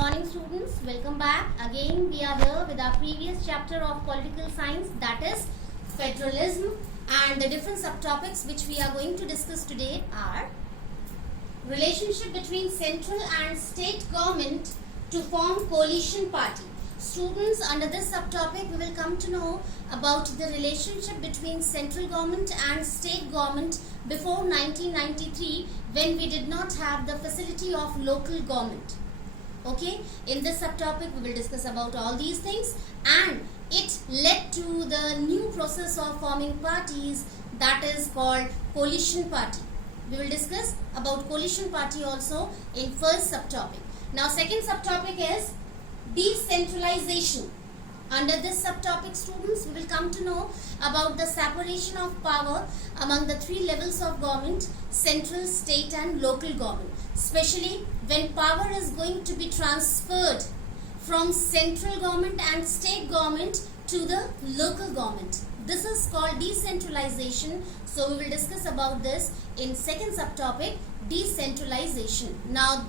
morning students, welcome back. Again we are here with our previous chapter of political science, that is federalism, and the different subtopics which we are going to discuss today are relationship between central and state government to form coalition party. Students, under this subtopic we will come to know about the relationship between central government and state government before 1993, when we did not have the facility of local government. Okay, in this subtopic we will discuss about all these things, and it led to the new process of forming parties, that is called coalition party. We will discuss about coalition party also in first subtopic. Now second subtopic is decentralization. Under this subtopic, students, we will come to know about the separation of power among the three levels of government: central, state and local government, especially when power is going to be transferred from central government and state government to the local government. This is called decentralization. So we will discuss about this in second subtopic, decentralization. Now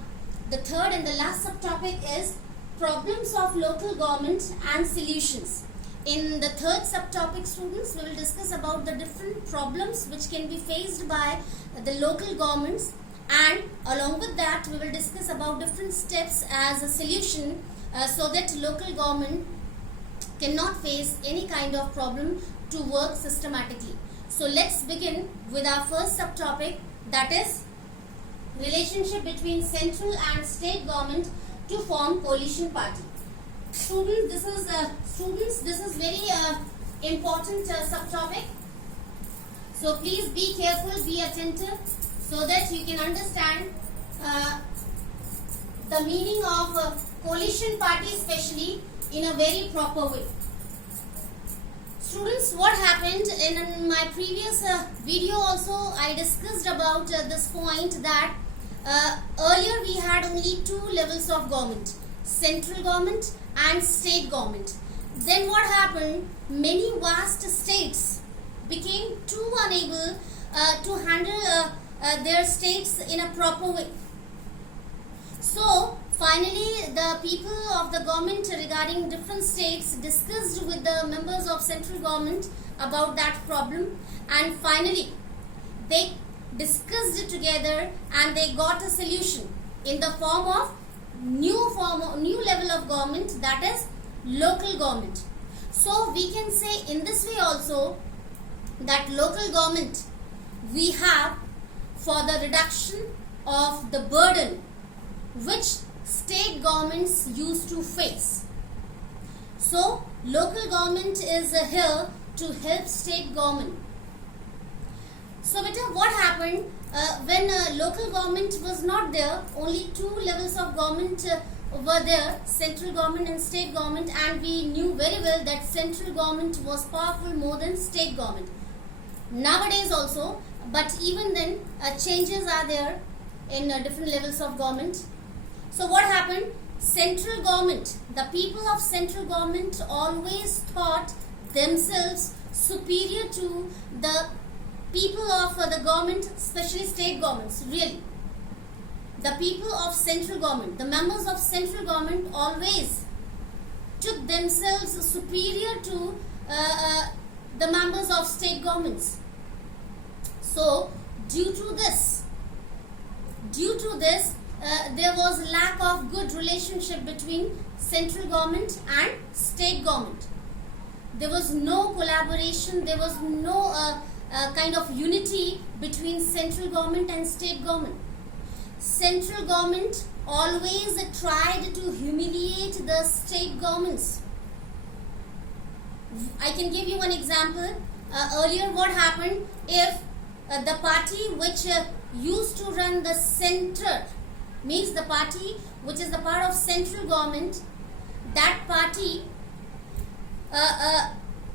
the third and the last subtopic is problems of local government and solutions. In the third subtopic, students, we will discuss about the different problems which can be faced by the local governments, and along with that we will discuss about different steps as a solution so that local government cannot face any kind of problem to work systematically. So let's begin with our first subtopic, that is relationship between central and state government to form coalition party. Students, this is very important subtopic. So please be careful, be attentive, so that you can understand the meaning of coalition party, especially in a very proper way. Students, what happened in my previous video also, I discussed about this point that earlier we had only two levels of government: central government and state government. Then what happened? Many vast states became too unable to handle their states in a proper way. So finally the people of the government regarding different states discussed with the members of central government about that problem, and finally they discussed it together and they got a solution in the form of new level of government, that is local government. So we can say in this way also that local government we have for the reduction of the burden which state governments used to face. So local government is here to help state government. So beta, what happened when local government was not there? Only two levels of government were there: central government and state government, and we knew very well that central government was powerful more than state government. Nowadays also, but even then changes are there in different levels of government. So what happened? Central government, the people of central government always thought themselves superior to the people of the government, especially state governments. Really, the people of central government, the members of central government always took themselves superior to the members of state governments. So due to this there was lack of good relationship between central government and state government. There was no collaboration, there was no kind of unity between central government and state government. Central government always tried to humiliate the state governments. I can give you one example. Earlier what happened, if the party which used to run the center, means the party which is the part of central government, that party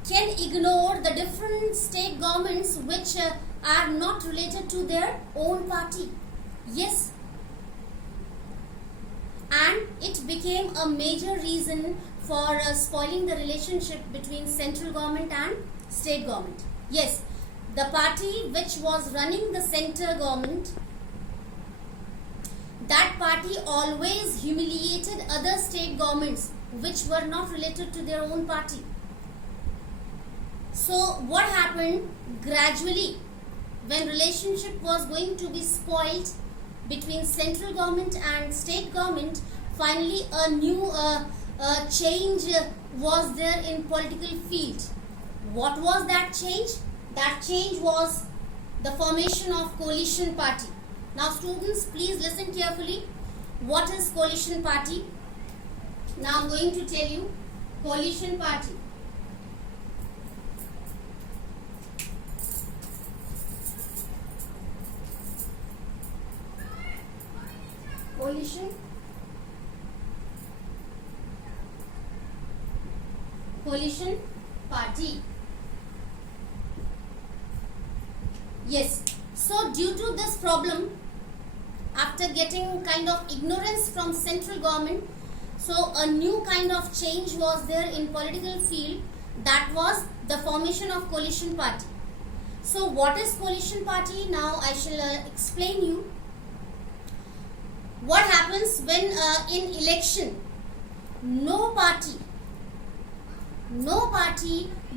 can ignore the different state governments which are not related to their own party. Yes, and it became a major reason for spoiling the relationship between central government and state government. Yes, the party which was running the center government, that party always humiliated other state governments which were not related to their own party. So what happened gradually when relationship was going to be spoiled between central government and state government, finally a new change was there in political field. What was that change? That change was the formation of coalition party. Now students, please listen carefully. What is coalition party? Now I am going to tell you coalition party. Coalition party. Yes. So due to this problem, after getting kind of ignorance from central government, so a new kind of change was there in political field. That was the formation of coalition party. So what is coalition party? Now I shall explain you. What happens when in election no party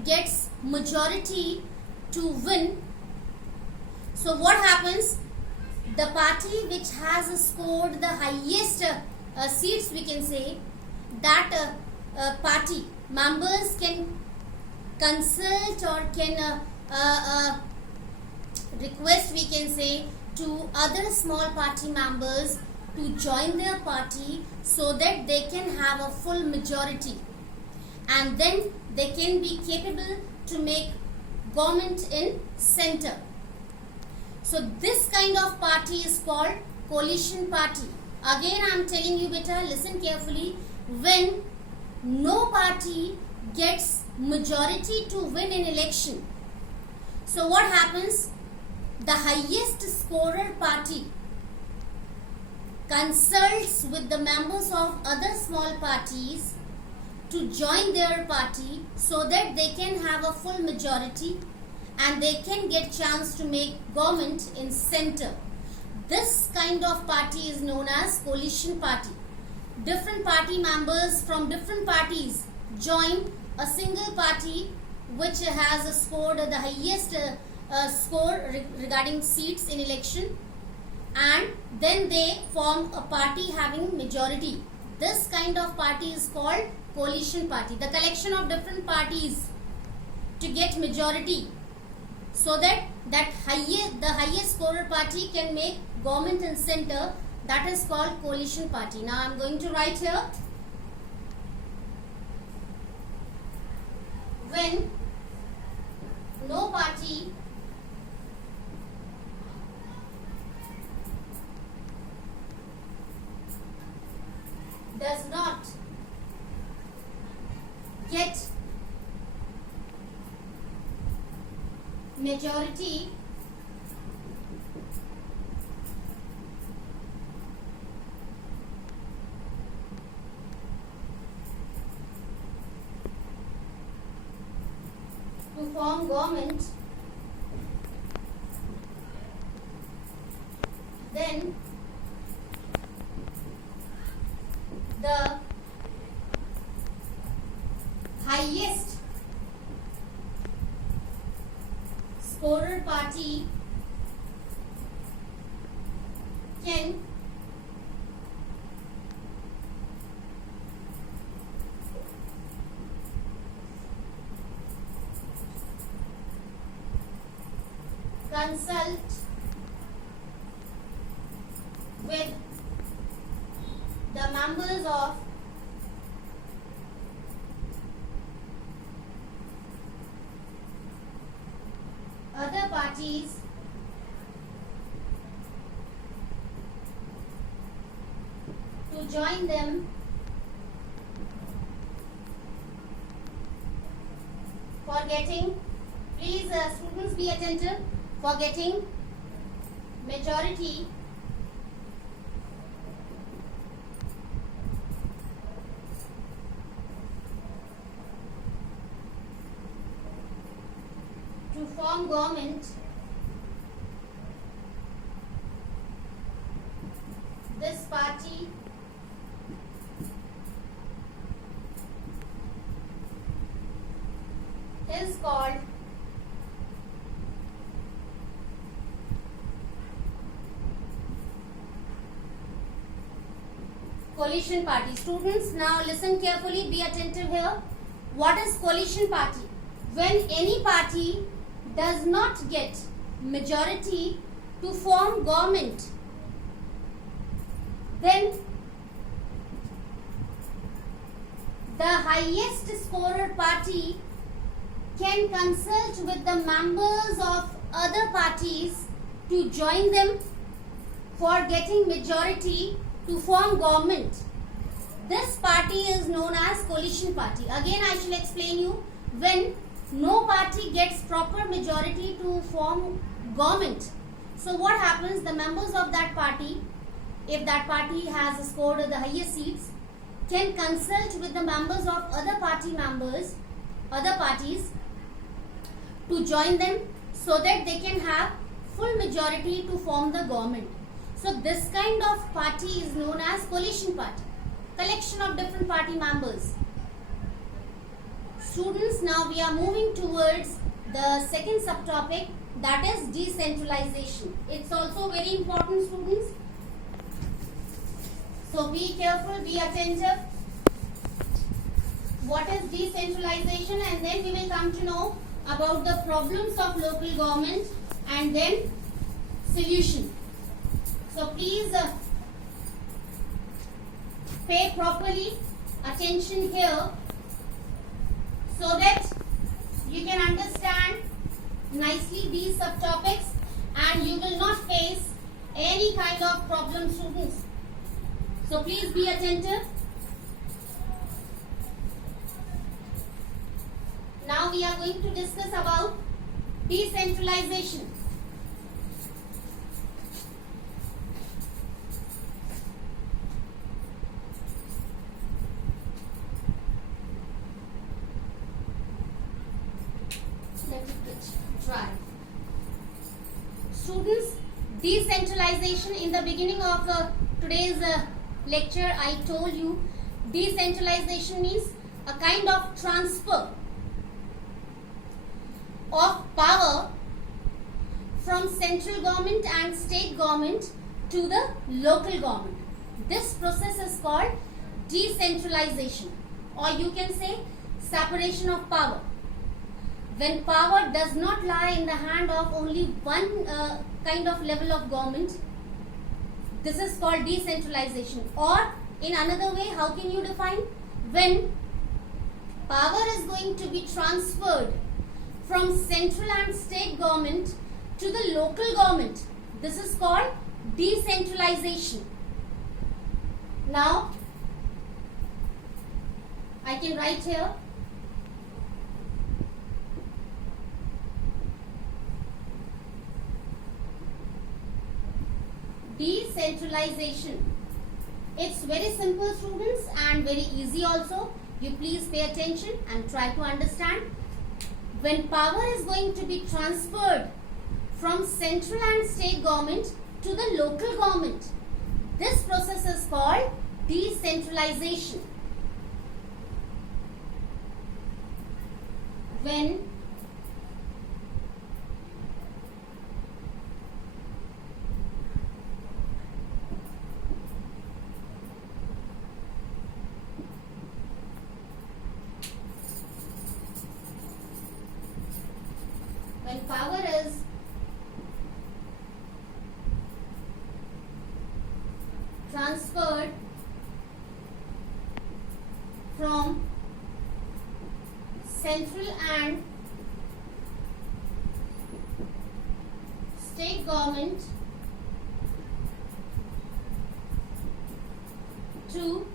gets majority to win? So what happens? The party which has scored the highest seats, we can say, that party members can consult or can request, we can say, to other small party members to join their party so that they can have a full majority, and then they can be capable to make government in center. So this kind of party is called coalition party. Again I am telling you, beta, listen carefully. When no party gets majority to win in election, so what happens? The highest scorer party consults with the members of other small parties to join their party so that they can have a full majority and they can get chance to make government in center. This kind of party is known as coalition party. Different party members from different parties join a single party which has scored the highest score regarding seats in election, and then they form a party having majority. This kind of party is called coalition party. The collection of different parties to get majority so that the highest scorer party can make government in center, that is called coalition party. Now I am going to write here, when no party does not get majority to form government, then the highest scorer party can consult with the members of other parties to join them for getting, please students be attentive, for getting majority to form government. This called coalition party. Students, now listen carefully, be attentive here. What is coalition party? When any party does not get majority to form government, then the highest scorer party can consult with the members of other parties to join them for getting majority to form government. This party is known as coalition party. Again, I shall explain you. When no party gets proper majority to form government, so what happens? The members of that party, if that party has scored the highest seats, can consult with the members of other parties to join them so that they can have full majority to form the government. So this kind of party is known as coalition party, collection of different party members. Students, now we are moving towards the second subtopic, that is decentralization. It's also very important, students. So be careful, be attentive. What is decentralization, and then we will come to know about the problems of local government and then solution. So please pay properly attention here so that you can understand nicely these subtopics and you will not face any kind of problem, students. So please be attentive. Now we are going to discuss about decentralization. Let it get dry. Students, decentralization, in the beginning of today's lecture I told you decentralization means a kind of transfer of power from central government and state government to the local government. This process is called decentralization, or you can say separation of power. When power does not lie in the hand of only one kind of level of government, this is called decentralization. Or in another way, how can you define? When power is going to be transferred from central and state government to the local government, this is called decentralization. Now, I can write here decentralization. It's very simple, students, and very easy also. You please pay attention and try to understand. When power is going to be transferred from central and state government to the local government, this process is called decentralization. When power is transferred from central and state government to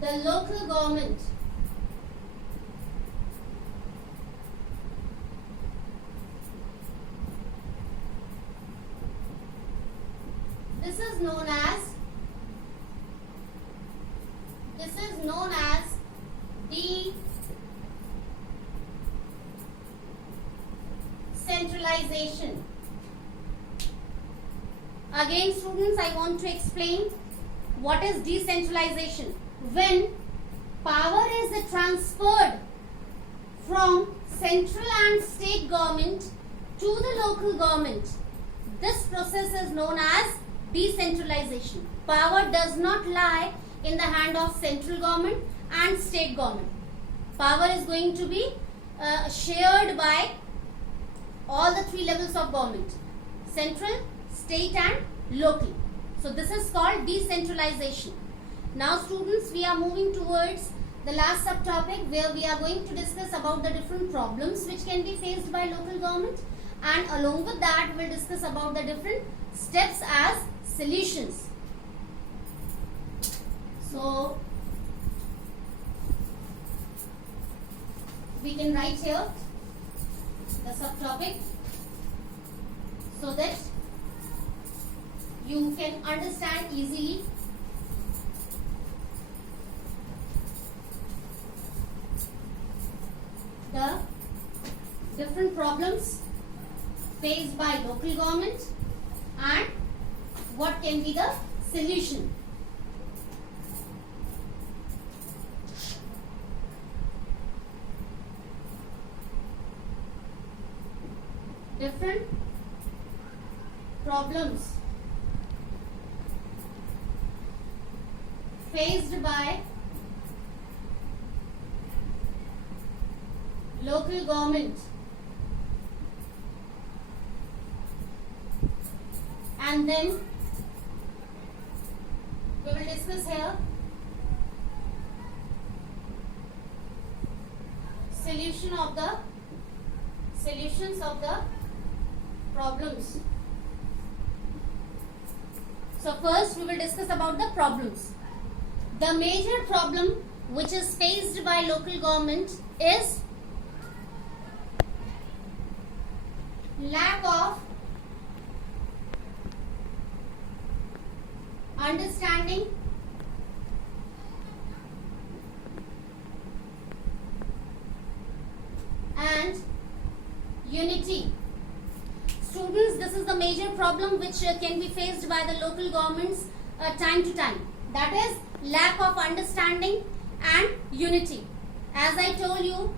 the local government, this is known as decentralization. Again, students, I want to explain what is decentralization. When power is transferred from central and state government to the local government. This process is known as decentralization. Power does not lie in the hand of central government and state government. Power is going to be shared by all the three levels of government: central, state and local. So this is called decentralization. Now students, we are moving towards the last subtopic where we are going to discuss about the different problems which can be faced by local government, and along with that we will discuss about the different steps as solutions. So we can write here the subtopic so that you can understand easily. The different problems faced by local government and what can be the solution. Different problems faced by local government, and then we will discuss here solutions of the problems. So first we will discuss about the problems. The major problem which is faced by local government is lack of understanding and unity. Students, this is the major problem which can be faced by the local governments time to time. That is lack of understanding and unity. As I told you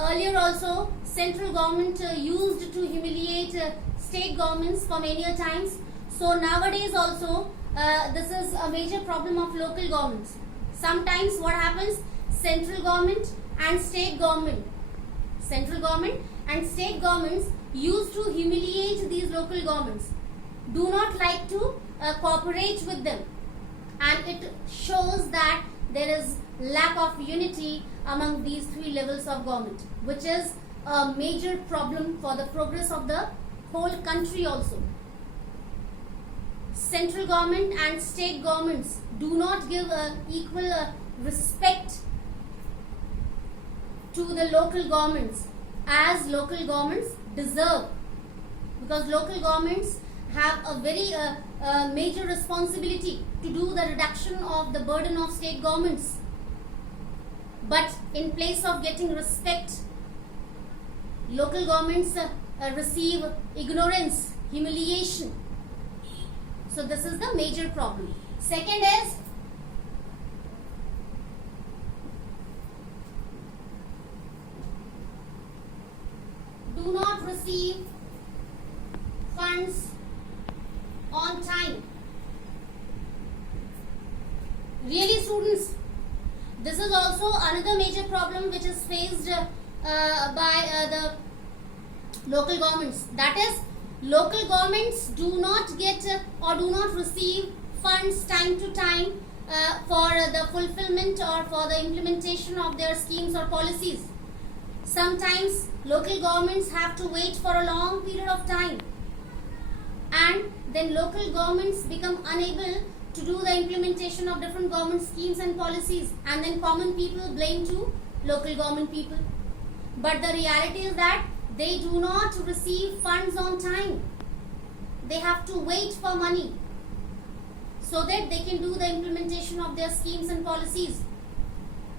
earlier also, central government used to humiliate state governments for many times. So nowadays also this is a major problem of local governments. Sometimes what happens, central government and state government used to humiliate these local governments, do not like to cooperate with them, and it shows that there is lack of unity among these three levels of government, which is a major problem for the progress of the whole country also. Central government and state governments do not give equal respect to the local governments as local governments deserve, because local governments have a very major responsibility to do the reduction of the burden of state governments. But in place of getting respect, local governments receive ignorance, humiliation. So this is the major problem. Second is do not receive funds on time. Really students, this is also another major problem which is faced by the local governments. That is, local governments do not get or do not receive funds time to time for the fulfillment or for the implementation of their schemes or policies. Sometimes local governments have to wait for a long period of time, and then local governments become unable to do the implementation of different government schemes and policies, and then common people blame to local government people. But the reality is that they do not receive funds on time. They have to wait for money so that they can do the implementation of their schemes and policies.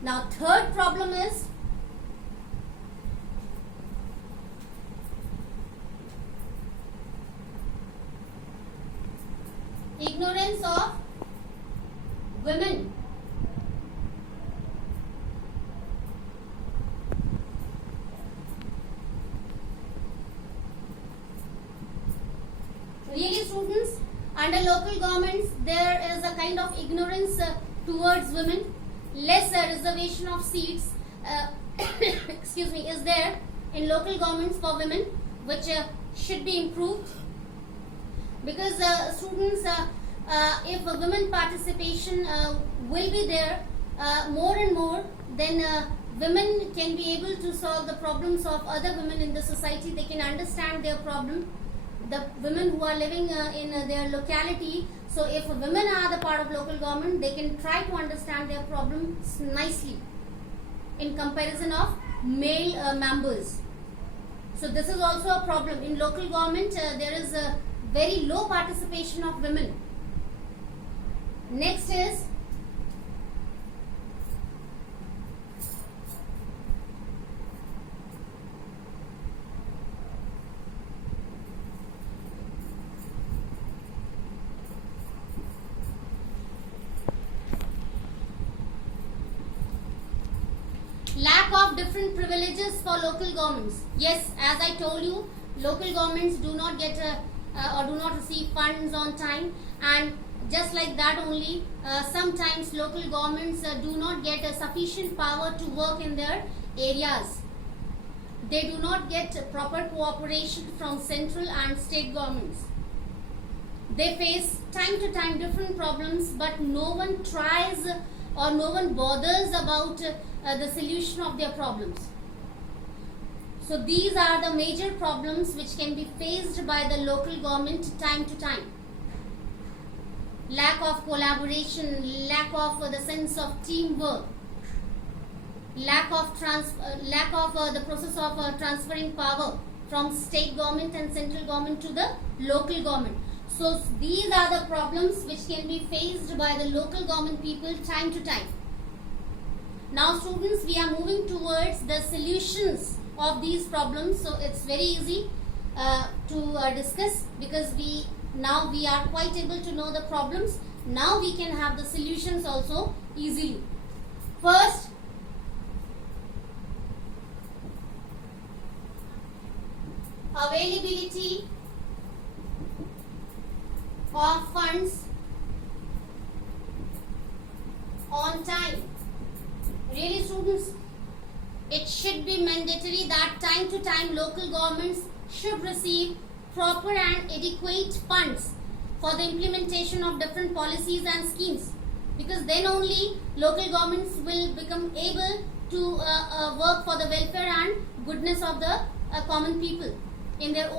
Now, third problem is ignorance of women. Under local governments, there is a kind of ignorance towards women, less reservation of seats excuse me, is there in local governments for women, which should be improved, because students, if women participation will be there more and more, then women can be able to solve the problems of other women in the society. They can understand their problem, the women who are living in their locality. So if women are the part of local government, they can try to understand their problems nicely in comparison of male members. So this is also a problem. In local government, there is a very low participation of women. Next is lack of different privileges for local governments. Yes, as I told you, local governments do not get or do not receive funds on time, and just like that only, sometimes local governments do not get sufficient power to work in their areas. They do not get proper cooperation from central and state governments. They face time to time different problems, but no one tries or no one bothers about the solution of their problems. So these are the major problems which can be faced by the local government time to time. Lack of collaboration, lack of the sense of teamwork, lack of the process of transferring power from state government and central government to the local government. So these are the problems which can be faced by the local government people time to time. Now students, we are moving towards the solutions of these problems. So it's very easy to discuss, because we are quite able to know the problems. Now we can have the solutions also easily. First, availability of funds on time. Really students, it should be mandatory that time to time local governments should receive proper and adequate funds for the implementation of different policies and schemes, because then only local governments will become able to work for the welfare and goodness of the common people in their own